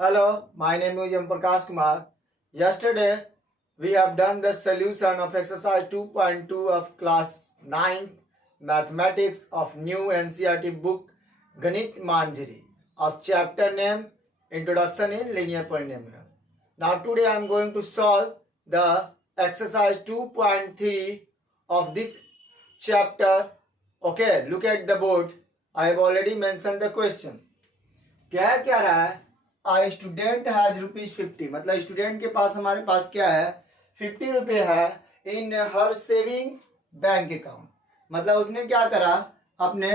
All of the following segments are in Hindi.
Hello, my name is M. Prakash Kumar. Yesterday, we have done the solution of exercise 2.2 of class 9th mathematics of new NCERT book Ganit Manjari of chapter name Introduction in Linear Polynomial. Now today I am going to solve the exercise 2.3 of this chapter. Okay, look at the board. I have already mentioned the question. क्या रहा है? A student has ₹50, मतलब स्टूडेंट के पास हमारे पास क्या है, 50 रुपये है इन हर सेविंग बैंक अकाउंट। मतलब उसने क्या करा, अपने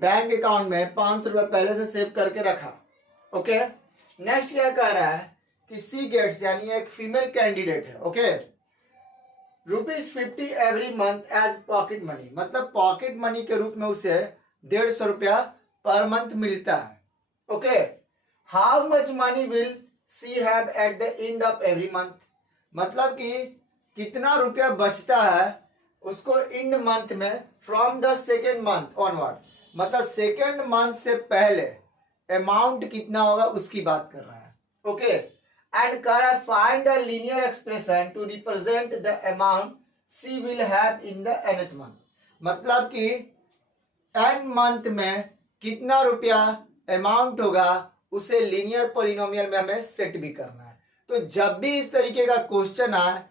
बैंक अकाउंट में 500 रुपये पहले से सेव करके रखा। ओके, नेक्स्ट क्या कह रहा है कि सी गेट्स, यानी एक फीमेल कैंडिडेट है। Okay, ₹50 every month as pocket money, मतलब पॉकेट मनी के रूप में उसे 150 रुपया पर मंथ मिलता है। Okay, how much money will see have eight the end of every month, मतलब कि कितना रुपया बचता है उसको एंड मंथ में from the second month onward, मतलब सेकेंड मंथ से पहले अमाउंट कितना होगा उसकी बात कर रहा है। ओके, एंड कर find a linear expression to represent the amount she will have in the nth month, मतलब कि n मंथ में कितना रुपया अमाउंट होगा उसे लीनियर पॉलिनोमियल में हमें सेट भी करना है। तो जब भी इस तरीके का क्वेश्चन आए,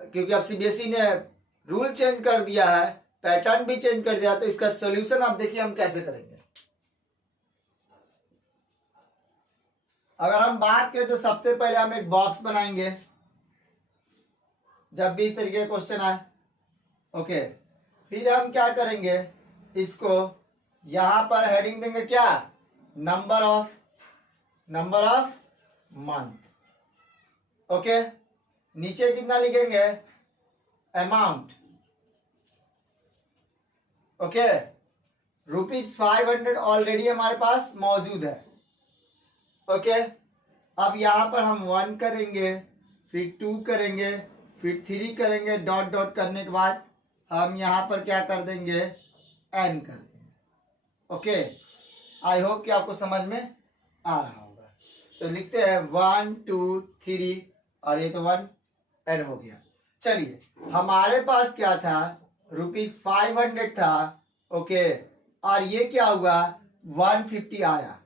क्योंकि अब सीबीएसई ने रूल चेंज कर दिया है, पैटर्न भी चेंज कर दिया, तो इसका सॉल्यूशन आप देखिए हम कैसे करेंगे। अगर हम बात करें तो सबसे पहले हम एक बॉक्स बनाएंगे जब भी इस तरीके का क्वेश्चन आए। ओके, फिर हम क्या करेंगे, इसको यहां पर हेडिंग देंगे क्या, नंबर ऑफ मंथ। ओके, नीचे कितना लिखेंगे, अमाउंट। ओके, ₹500 ऑलरेडी हमारे पास मौजूद है। ओके, अब यहां पर हम 1 करेंगे, फिर 2 करेंगे, फिर 3 करेंगे, डॉट डॉट करने के बाद हम यहां पर क्या कर देंगे, n कर देंगे। ओके, आई होप कि आपको समझ में आ रहा होगा। तो लिखते हैं 1 2 3 और ये तो 1 n हो गया। चलिए, हमारे पास क्या था, ₹500 था। ओके, और ये क्या हुआ, 150 आया,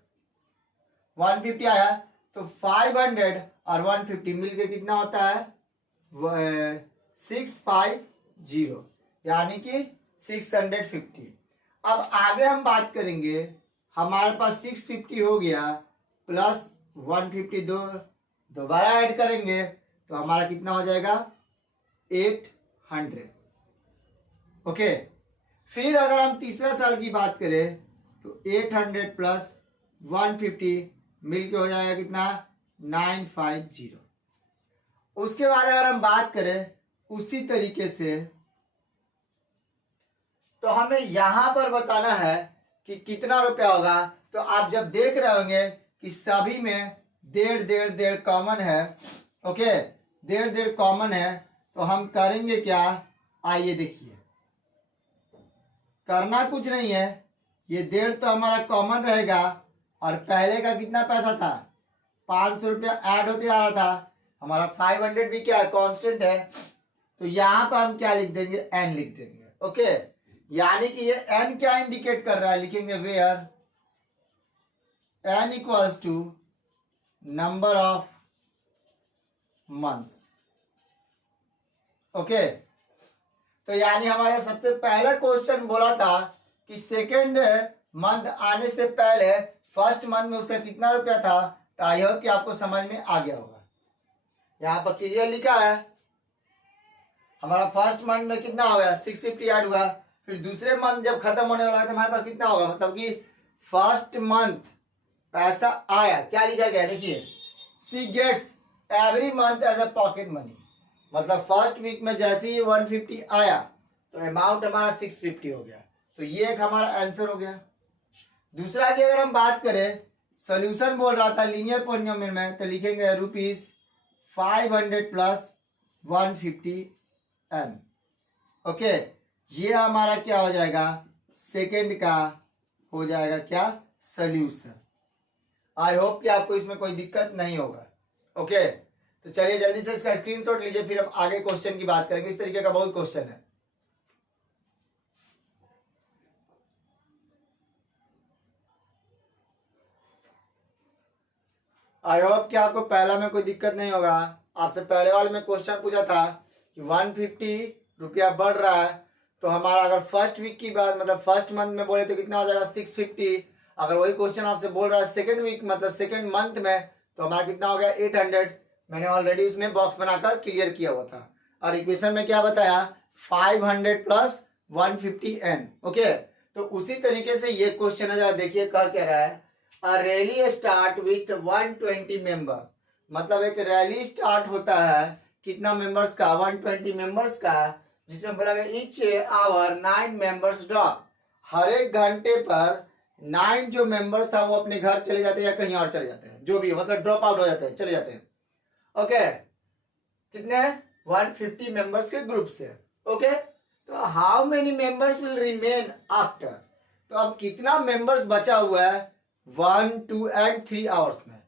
150 आया, तो 500 और 150 मिलके कितना होता है, 650, यानी कि 650। अब आगे हम बात करेंगे, हमारे पास 650 हो गया प्लस 150 दोबारा ऐड करेंगे तो हमारा कितना हो जाएगा, 800। ओके, फिर अगर हम तीसरा साल की बात करें तो 800 प्लस 150 मिलके हो जाएगा कितना, 950। उसके बाद अगर हम बात करें उसी तरीके से, तो हमें यहां पर बताना है कि कितना रुपया होगा। तो आप जब देख रहे होंगे कि सभी में 1.5 कॉमन है। ओके, 1.5 कॉमन है, तो हम करेंगे क्या, आइए देखिए, करना कुछ नहीं है, ये 1.5 तो हमारा कॉमन रहेगा, और पहले का कितना पैसा था, 500 रुपया ऐड होते आ रहा था, हमारा 500 भी क्या है, कांस्टेंट है, तो यहां पर हम क्या लिख देंगे, n लिख देंगे। ओके, यानी कि ये n क्या इंडिकेट कर रहा है, लिखेंगे where n equals to number of months. Okay, तो यानी हमारे सबसे पहला क्वेश्चन बोला था कि सेकेंड मंथ आने से पहले फर्स्ट मंथ में उसका कितना रुपया था। तो आई होप कि आपको समझ में आ गया होगा। यहाँ पर क्लियर लिखा है, हमारा फर्स्ट मंथ में कितना हो गया, 650 ऐड हुआ, फिर दूसरे मंथ जब खत्म होने वाला है तो हमारे पास कितना होगा, मतलब कि फर्स्ट मंथ पैसा आया, क्या लिखा गया, देखिए, C gets every month as a pocket money, मतलब फर्स्ट वीक में जैसे ही 150 आया तो अमाउंट हमारा 650 हो गया। तो ये एक हमारा आंसर हो गया। दूसरा की अगर हम बात करें, सॉल्यूशन बोल रहा था लीनियर पॉलिनोमियल में, तो लिखेंगे ₹500 प्लस 150 n। ओके, ये हमारा क्या हो जाएगा, सेकेंड का हो जाएगा क्या, सॉल्यूशन। आई होप कि आपको इसमें कोई दिक्कत नहीं होगा। ओके, तो चलिए जल्दी से इसका स्क्रीनशॉट लीजिए, फिर हम आगे क्वेश्चन की बात करेंगे। इस तरीके का बहुत क्वेश्चन है। आई होप कि आपको पहला में कोई दिक्कत नहीं होगा। आपसे पहले वाले में क्वेश्चन पूछा था कि 150 रुपया बढ़ रहा है, तो हमारा अगर फर्स्ट वीक की बात मतलब फर्स्ट मंथ में बोले तो कितना हो जाएगा 650। अगर वही क्वेश्चन आपसे बोल रहा है सेकंड वीक मतलब सेकंड मंथ में, तो हमारा कितना हो गया 800। मैंने ऑलरेडी उसमें बॉक्स बनाकर क्लियर किया हुआ था। और इक्वेशन में क्या बताया 500 प्लस 150n। ओके, तो उसी तरीके से ये क्वेश्चन है, जरा देखिए कह क्या रहा है। अ रैली स्टार्ट विथ 120 मेंबर्स, मतलब एक रैली स्टार्ट होता है कितना मेंबर्स का 120 मेंबर्स का, जिसमें बोला गया ईच आवर 9 मेंबर्स ड्रॉप, हर एक घंटे पर 9 जो मेंबर्स था वो अपने घर चले जाते हैं या कहीं और चले जाते हैं, जो भी मतलब ड्रॉप आउट हो जाते हैं, चले जाते हैं। ओके, कितने 150 मेंबर्स के ग्रुप से। ओके, तो how many members will remain after, तो अब कितना मेंबर्स बचा हुआ है 1, 2 एंड 3 आवर्स में।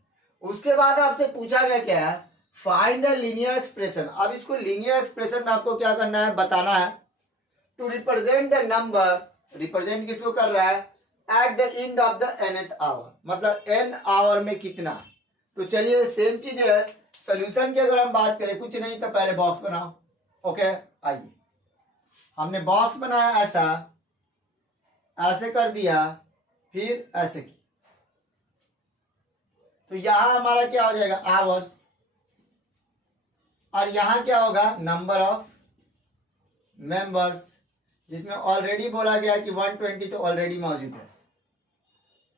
उसके बाद आपसे पूछा गया क्या है फाइंड अ लीनियर एक्सप्रेशन। अब इसको लीनियर एक्सप्रेशन में आपको क्या करना है बताना है। To represent the number, represent किसको कर रहा है at the end of the nth hour, मतलब n आवर में कितना। तो चलिए सेम चीज है, सोल्यूशन की अगर हम बात करें कुछ नहीं तो पहले बॉक्स बनाओ। ओके, आइए हमने बॉक्स बनाया, ऐसा ऐसे कर दिया, फिर ऐसे की, तो यहां हमारा क्या हो जाएगा आवर्स, और यहां क्या होगा नंबर ऑफ मेंबर्स, जिसमें ऑलरेडी बोला गया कि 120 तो ऑलरेडी मौजूद है।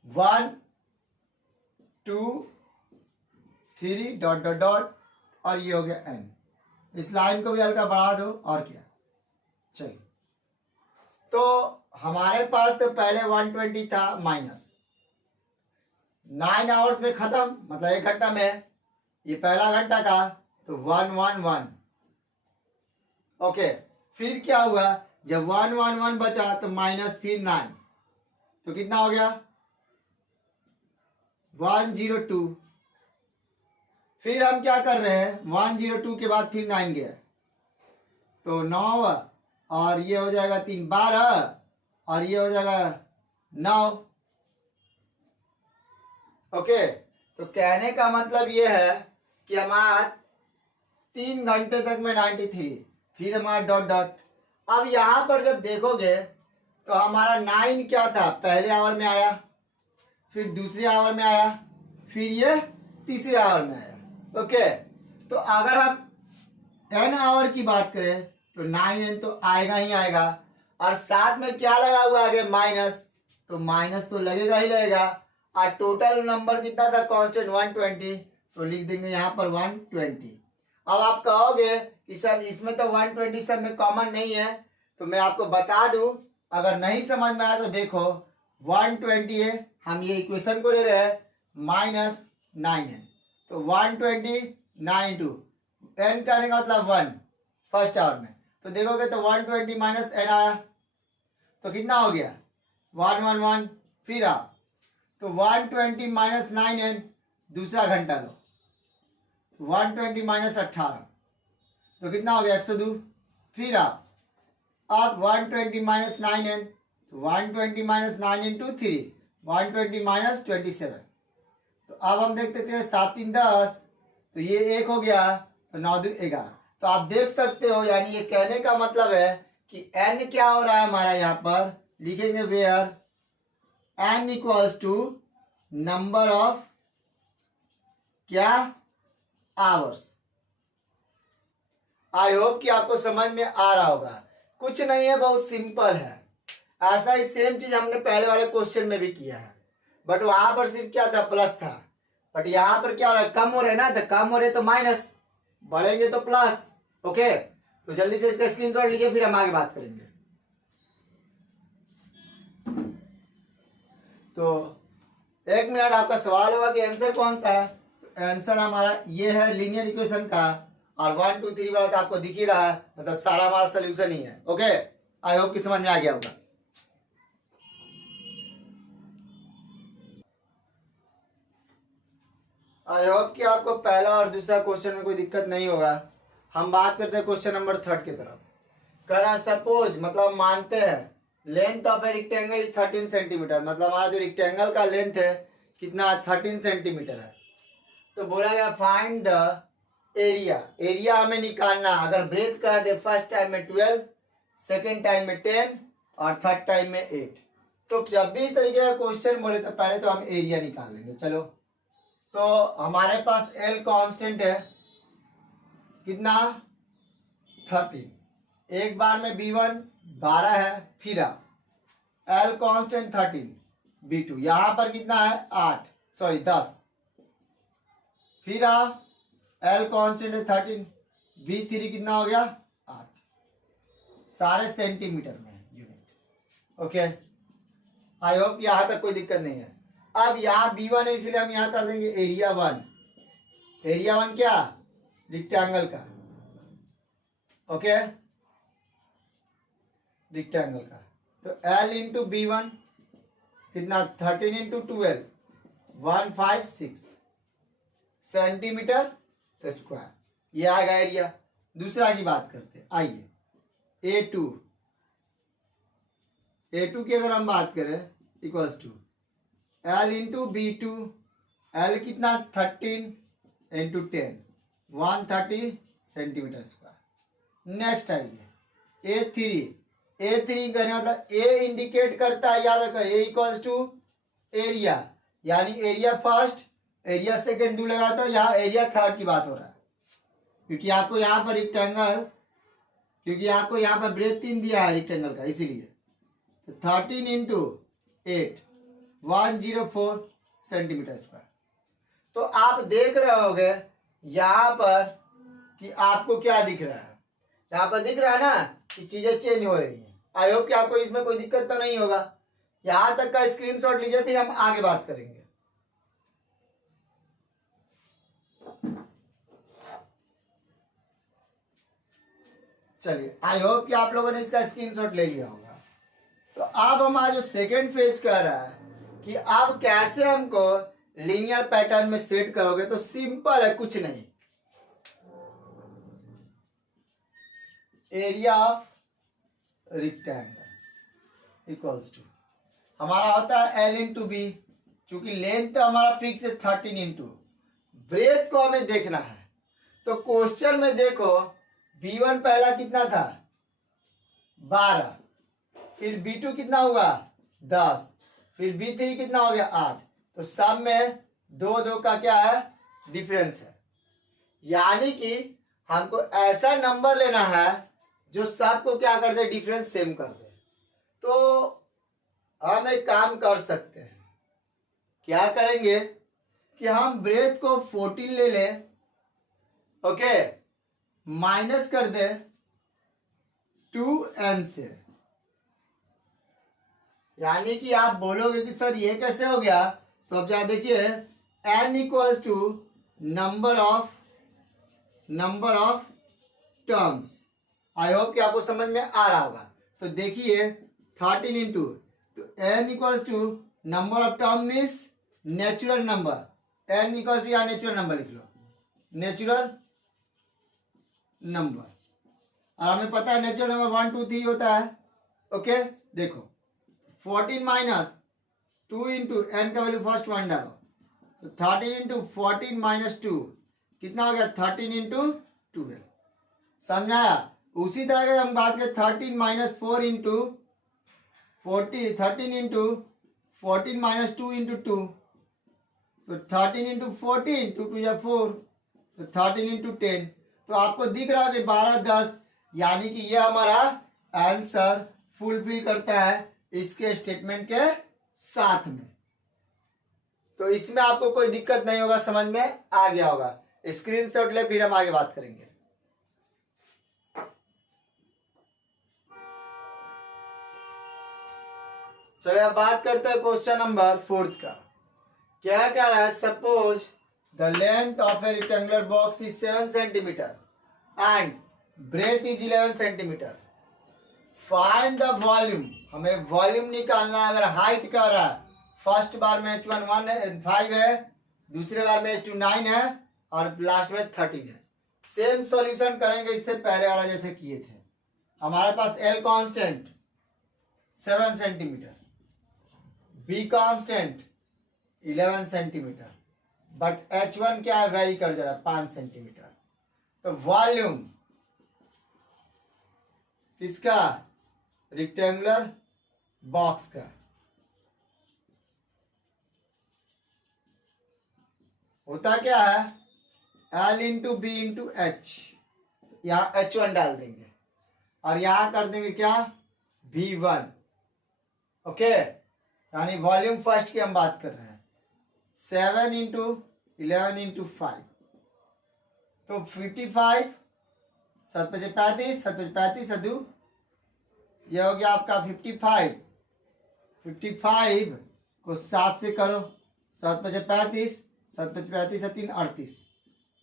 1, 2, 3 डॉट डॉट डॉट, और ये हो गया n। इस लाइन को भी हल्का बढ़ा दो, और क्या। चलिए, तो हमारे पास तो पहले 120 था माइनस 9 आवर्स में खत्म, मतलब 1 घंटा में, ये पहला घंटा का, तो 111। ओके, फिर क्या हुआ जब 111 बचा तो माइनस फिर 9, तो कितना हो गया 102। फिर हम क्या कर रहे हैं 102 के बाद फिर 9 गया, तो 9, और ये हो जाएगा 3 12, और ये हो जाएगा 9। ओके, तो कहने का मतलब ये है कि हमारा 3 घंटे तक में 93, फिर हमारा डॉट डॉट। अब यहां पर जब देखोगे तो हमारा 9 क्या था पहले आवर में आया, फिर दूसरे आवर में आया, फिर ये तीसरे आवर में आया। ओके, तो अगर हम n आवर की बात करें तो 9n तो आएगा ही आएगा, और साथ में क्या लगा हुआ है माइनस, तो माइनस तो लगेगा ही लगेगा। और टोटल नंबर कितना था कांस्टेंट 120, तो लिख देंगे यहाँ पर 120। अब आप कहोगे कि सर इसमें तो 120 सब में कॉमन नहीं है, तो मैं आपको बता दूं, अगर नहीं समझ में आया तो देखो 120 है, हम ये इक्वेशन को ले रहे हैं माइनस 9n, तो 120 9 n करने का मतलब 1 फर्स्ट आवर में, तो देखोगे तो 120 माइनस n आया, तो कितना हो गया 111। फिर आप तो 120 माइनस 9n दूसरा घंटा लो, 120 माइनस 18, तो कितना हो गया 102। फिर आप अब 120 minus 9n, 120 minus 9 into 3, 120 minus 27। तो अब हम देखते थे 7 3 10, तो ये 1 हो गया, तो 9 2 11। तो आप देख सकते हो, यानी ये कहने का मतलब है कि n क्या हो रहा है हमारा, यहाँ पर लिखेंगे where n equals to number of क्या आवर्स। आई होप कि आपको समझ में आ रहा होगा, कुछ नहीं है, बहुत सिंपल है। ऐसा ही सेम चीज हमने पहले वाले क्वेश्चन में भी किया है, बट वहां पर सिर्फ क्या था प्लस था, बट यहाँ पर क्या हो रहा है कम हो रहे ना, तो कम हो रहे तो माइनस, बढ़ेंगे तो प्लस। ओके, तो जल्दी से इसका स्क्रीनशॉट लीजिए, फिर हम आगे बात करेंगे। तो 1 मिनट, आपका सवाल होगा कि आंसर कौन सा है, तो आंसर हमारा ये है लीनियर इक्वेशन का, और 1 2 3 वाला तो आपको दिख ही रहा है, मतलब सारा हमारा सोल्यूशन ही है। ओके, आई होप कि समझ में आ गया होगा। आई होप कि आपको पहला और दूसरा क्वेश्चन में कोई दिक्कत नहीं होगा। हम बात करते हैं क्वेश्चन नंबर 3 की तरफ। कह रहा सपोज, मतलब मानते हैं length of a rectangle is 13 centimetre, मतलब हमारा जो रेक्टेंगल का लेंथ है कितना 13 सेंटीमीटर है। तो बोला गया फाइंड द एरिया, एरिया हमें निकालना। अगर ब्रेथ कह दे फर्स्ट टाइम में 12, सेकेंड टाइम में 10 और थर्ड टाइम में 8। तो जब भी इस तरीके का क्वेश्चन बोले तो पहले तो हम एरिया निकाल लेंगे। चलो, तो हमारे पास एल कांस्टेंट है कितना 13, एक बार में B1 12 है, फिर एल कांस्टेंट 13, B2 यहां पर कितना है 10, फिर एल कांस्टेंट है 13, B3 कितना हो गया 8, सारे सेंटीमीटर में यूनिट। ओके, आई होप यहां तक कोई दिक्कत नहीं है। अब यहाँ B1 है इसलिए हम यहाँ कर देंगे एरिया 1। एरिया 1 क्या रेक्टेंगल का, ओके रेक्टेंगल का। तो L इंटू B1 कितना 13 इंटू 12 156 सेंटीमीटर स्क्वायर, ये आ गया एरिया। दूसरा की बात करते हैं, आइए A2 की अगर हम बात करें equals to L into B2, L कितना 13 इंटू 10 130 सेंटीमीटर स्क्वायर। नेक्स्ट आइए A3 करने मतलब A इंडिकेट करता है, याद रखो A इक्वल्स टू एरिया, यानी area first area second do लगाता हूं, यहाँ एरिया थर्ड की बात हो रहा है क्योंकि आपको यहाँ पर रेक्टेंगल, क्योंकि आपको यहाँ पर ब्रेथ 3 दिया है रेक्टेंगल का, इसीलिए। तो 13 इंटू 8 104 सेंटीमीटर स्क्वायर। तो आप देख रहे होगे यहाँ पर कि आपको क्या दिख रहा है, यहाँ पर दिख रहा है ना कि चीजें चेंज हो रही हैं। आई होप कि आपको इसमें कोई दिक्कत तो नहीं होगा। यहां तक का स्क्रीनशॉट लीजिए, फिर हम आगे बात करेंगे। चलिए, आई होप कि आप लोगों ने इसका स्क्रीनशॉट ले लिया होगा। तो अब हमारा जो सेकेंड फेज कह रहा है कि आप कैसे हमको लीनियर पैटर्न में सेट करोगे, तो सिंपल है, कुछ नहीं। Area of rectangle equals to हमारा होता है L इंटू बी, चूंकि लेंथ हमारा फिक्स है 13 इंटू ब्रेथ को हमें देखना है। तो क्वेश्चन में देखो B1 पहला कितना था 12, फिर B2 कितना हुआ 10, फिर B3 कितना हो गया 8। तो सब में 2 का क्या है डिफरेंस है, यानी कि हमको ऐसा नंबर लेना है जो सबको क्या कर दे डिफरेंस सेम कर दे। तो हम एक काम कर सकते हैं, क्या करेंगे कि हम ब्रेथ को 14 ले लें, ओके, माइनस कर दे 2n से, यानी कि आप बोलोगे कि सर ये कैसे हो गया। तो अब जरा देखिए n equals to number of terms. I hope कि आपको समझ में आ रहा होगा। तो देखिए 13 इंटू, तो n equals to number of term means natural number, n equals to यहाँ नेचुरल नंबर लिख लो, नेचुरल नंबर। और हमें पता है नेचुरल नंबर 1 2 3 होता है। ओके, देखो 14 माइनस 2 इंटू एन का वैल्यू फर्स्ट 1 डालो, तो 13 इंटू 14 माइनस 2 कितना हो गया 13 इंटू 12। समझाया। उसी तरह के हम बात करें 13 minus 4 into 13 into 14 minus 2 into 2, तो 13 इंटू 14 2 2 या 4, तो 13 इंटू 10। तो आपको दिख रहा है कि 12 10, यानी कि ये हमारा आंसर फुलफिल करता है इसके स्टेटमेंट के साथ में। तो इसमें आपको कोई दिक्कत नहीं होगा, समझ में आ गया होगा। स्क्रीनशॉट ले, फिर हम आगे बात करेंगे। चलिए अब बात करते हैं क्वेश्चन नंबर 4 का। क्या कह रहा है, suppose the length of a rectangular box is 7 centimetre and breadth is 11 centimetre. Find the volume, हमें वॉल्यूम निकालना है। अगर हाइट कह रहा है फर्स्ट बार में H1 5 है, दूसरे बार में H2 9 है और लास्ट में 13 है। सेम सॉल्यूशन करेंगे इससे पहले वाला जैसे किए थे। हमारे पास L constant 7 centimetre, B constant 11 centimetre, but H1 क्या है, वेरी कर जा रहा है 5 सेंटीमीटर। तो वॉल्यूम किसका, रेक्टेंगुलर बॉक्स का, होता क्या है L into B into H, यहाँ H1 डाल देंगे और यहां कर देंगे क्या, V1। ओके, यानी वॉल्यूम फर्स्ट की हम बात कर रहे हैं। 7 इंटू 11 इंटू 5 तो 55, 7 पचे 35, 7 पचे 35 सदु, ये हो गया आपका 55। 55 को 7 से करो, 7 पचे 35, 7 पचे 35 3 38,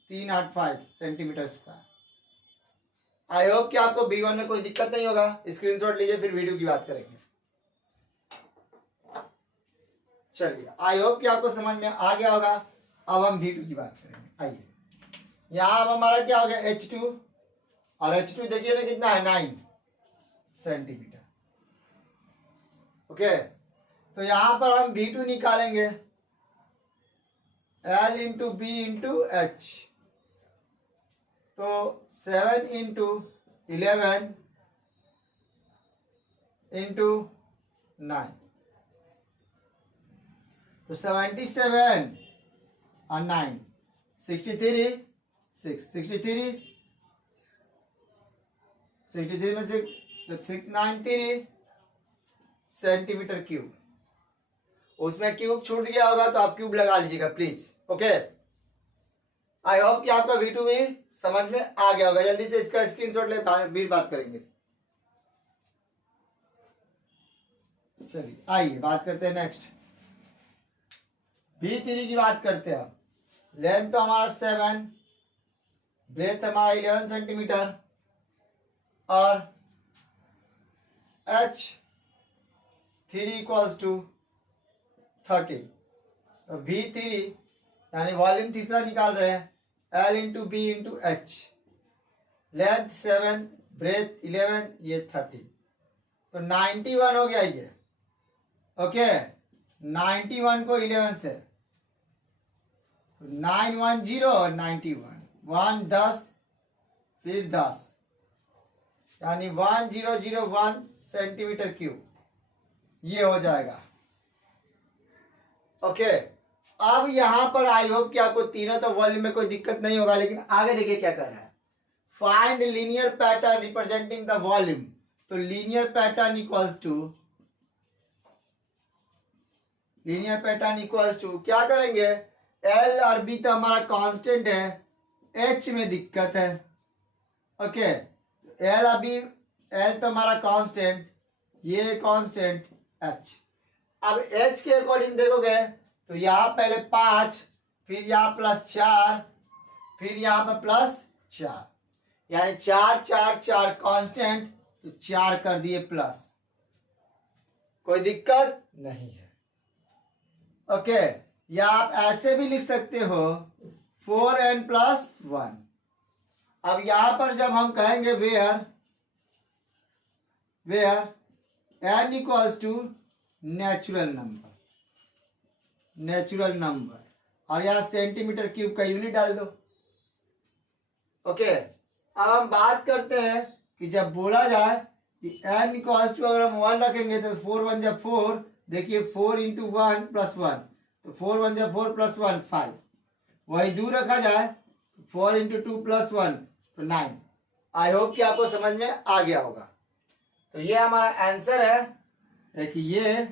385 सेंटीमीटर स्क्वायर। आई होप कि आपको B1 में कोई दिक्कत नहीं होगा। स्क्रीनशॉट लीजिए, फिर वीडियो की बात करेंगे। चलिए, आई होप कि आपको समझ में आ गया होगा। अब हम V2 की बात करेंगे। आइए, यहाँ अब हमारा क्या हो गया H2, और H2 देखिए ना कितना है, 9 सेंटीमीटर। ओके, तो यहां पर हम V2 निकालेंगे, L into B into H, तो 7 इंटू 11 इंटू 9, तो 77 और 9 63, 63 में से 693 सेंटीमीटर क्यूब। उसमें क्यूब छूट गया होगा तो आप क्यूब लगा लीजिएगा प्लीज। ओके, आई होप कि आपका V2 भी समझ में आ गया होगा। जल्दी से इसका स्क्रीनशॉट ले, फिर बात करेंगे। चलिए आइए बात करते हैं नेक्स्ट, V3 की बात करते हैं। लेंथ तो हमारा 7, ब्रेथ हमारा 11 सेंटीमीटर और H3 इक्वल्स टू 30। तो V3 यानी वॉल्यूम तीसरा निकाल रहे हैं, L into B into H, length 7, breadth 11, ये 30, तो 91 हो गया ये। ओके, 91 को 11 से, तो 910 और 91, 1 10 फिर 10, यानी 1001 सेंटीमीटर क्यूब ये हो जाएगा। ओके, अब यहां पर आई होप कि आपको तीनों तो वॉल्यूम में कोई दिक्कत नहीं होगा, लेकिन आगे देखिए क्या कर रहा है, find linear pattern representing the volume. तो लीनियर पैटर्न इक्वल्स टू क्या करेंगे, L और B तो हमारा कांस्टेंट है, H में दिक्कत है। ओके, L और B, L तो हमारा कांस्टेंट, ये कांस्टेंट H। अब H के अकॉर्डिंग देखोगे तो यहाँ पहले 5, फिर यहाँ +4, फिर यहाँ पर +4, यानी 4 4 4 कांस्टेंट, तो 4 कर दिए प्लस, कोई दिक्कत नहीं है। ओके, या आप ऐसे भी लिख सकते हो 4n+1। अब यहां पर जब हम कहेंगे where n equals to natural number, और यहां सेंटीमीटर क्यूब का यूनिट डाल दो। ओके, अब हम बात करते हैं कि जब बोला जाए कि n इक्वल्स टू, अगर हम 1 रखेंगे तो 4 1 जब 4, देखिए 4 इंटू 1 + 1, तो 4 1 जब 4 + 1 5, वही दूर रखा जाए 4 इंटू 2 + 1 तो 9। आई होप कि आपको समझ में आ गया होगा। तो ये हमारा आंसर है, देखिए ये,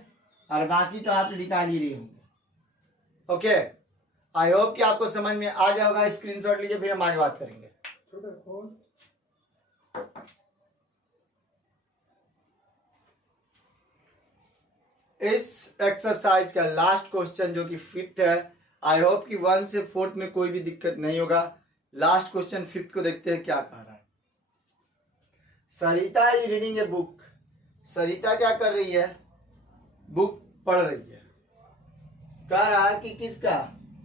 और बाकी तो आप निकाल ही रहे होंगे। ओके, आई होप कि आपको समझ में आ गया होगा। स्क्रीनशॉट लीजिए, फिर हम आगे बात करेंगे। इस एक्सरसाइज का लास्ट क्वेश्चन जो कि 5th है, आई होप कि 1 से 4th में कोई भी दिक्कत नहीं होगा। लास्ट क्वेश्चन 5th को देखते हैं क्या कह रहा है। सरिता इज रीडिंग ए बुक। सरिता क्या कर रही है, बुक पढ़ रही है। कह रहा है कि किसका,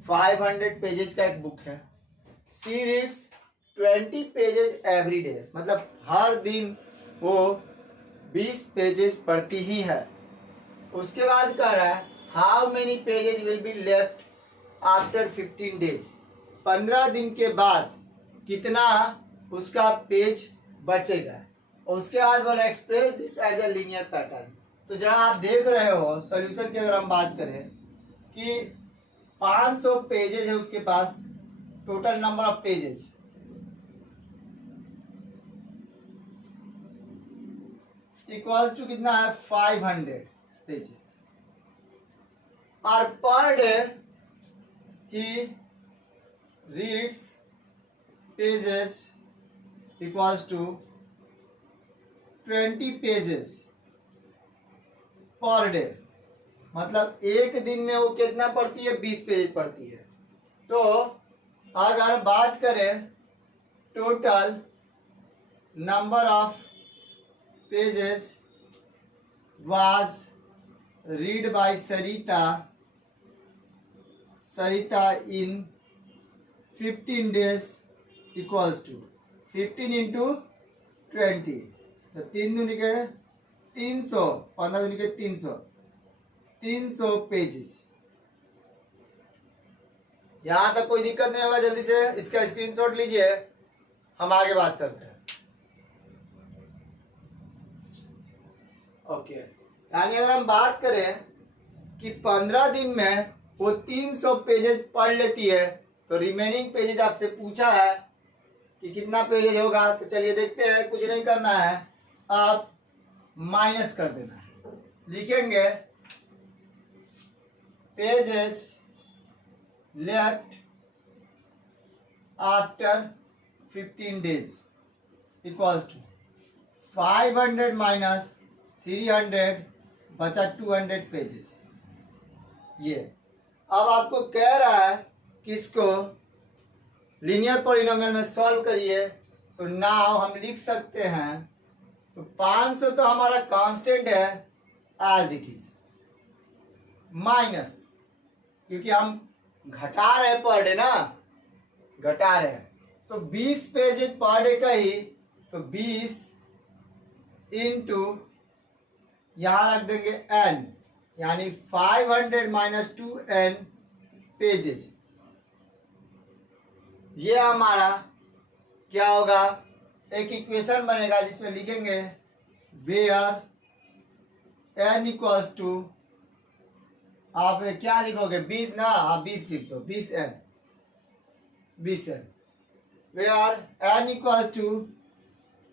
500 पेजेज का एक बुक है। She reads 20 pages every day, मतलब हर दिन वो 20 पेजेज पढ़ती ही है। उसके बाद कह रहा है how many pages will be left after 15 days, 15 दिन के बाद कितना उसका पेज बचेगा। और उसके बाद वो express this as a linear pattern. तो जहाँ आप देख रहे हो सॉल्यूशन की अगर हम बात करें कि 500 पेजेज है उसके पास, total number of pages equals to कितना है 500 पेजेस, और पर डे ही reads pages equals to 20 pages per day, मतलब एक दिन में वो कितना पढ़ती है 20 पेज पढ़ती है। तो अगर बात करें total number of pages was read by Sarita in 15 days equals to 15 into 20, तो 3 दूनी के 300, 15 दूनी के 300 पेजेज। यहां तक कोई दिक्कत नहीं होगा, जल्दी से इसका स्क्रीनशॉट लीजिए, हम आगे बात करते हैं। ओके, यानी अगर हम बात करें कि 15 दिन में वो 300 पेजेज पढ़ लेती है, तो रिमेनिंग पेजेज आपसे पूछा है कि कितना पेजेज होगा। तो चलिए देखते हैं, कुछ नहीं करना है, आप माइनस कर देना है। लिखेंगे pages left after 15 days equals to 500 minus 300 बचा 200 पेजेस। ये अब आपको कह रहा है कि इसको लीनियर पॉलिनोमियल में सॉल्व करिए। तो नाउ हम लिख सकते हैं, तो 500 तो हमारा कांस्टेंट है एज इट इज, माइनस क्योंकि हम घटा रहे हैं पर डे ना, घटा रहे हैं, तो 20 पेजेज पर डे का ही, तो 20 इंटू यहां रख देंगे n, यानी 500 माइनस 2n पेजेज। ये हमारा क्या होगा, एक इक्वेशन बनेगा जिसमें लिखेंगे वेयर n इक्वल्स टू, आप क्या लिखोगे 20 ना, आप 20 लिख दो, 20n where n equals to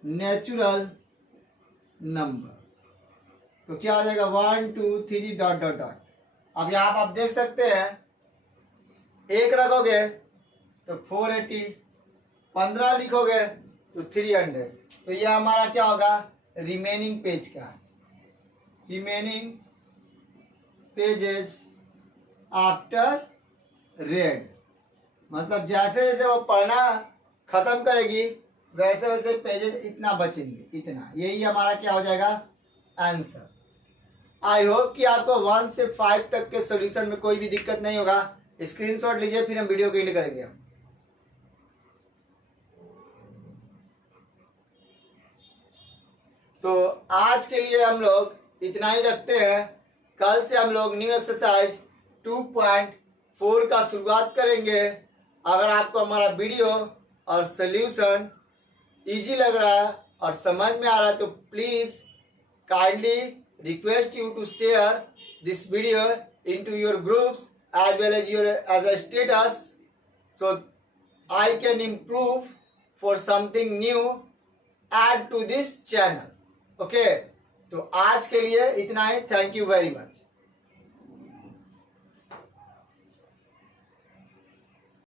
natural number. तो क्या हो जाएगा 1 2 3 डॉट डॉट डॉट। अब यहाँ आप देख सकते हैं, एक रखोगे तो 480, 15 लिखोगे तो 300। तो ये हमारा क्या होगा, रिमेनिंग पेज का, रिमेनिंग पेजेस आफ्टर रेड, मतलब जैसे जैसे वो पढ़ना खत्म करेगी वैसे वैसे पेजेस इतना बचेंगे, इतना, यही हमारा क्या हो जाएगा आंसर। आई होप कि आपको 1 से 5 तक के सॉल्यूशन में कोई भी दिक्कत नहीं होगा। स्क्रीनशॉट लीजिए, फिर हम वीडियो को एंड करेंगे। तो आज के लिए हम लोग इतना ही रखते हैं। कल से हम लोग न्यू एक्सरसाइज 2.4 का शुरुआत करेंगे। अगर आपको हमारा वीडियो और सॉल्यूशन इजी लग रहा है और समझ में आ रहा है तो please kindly request you to share this video into your groups as well as your as a status, so I can improve for something new add to this channel. Okay, तो आज के लिए इतना ही। Thank you very much.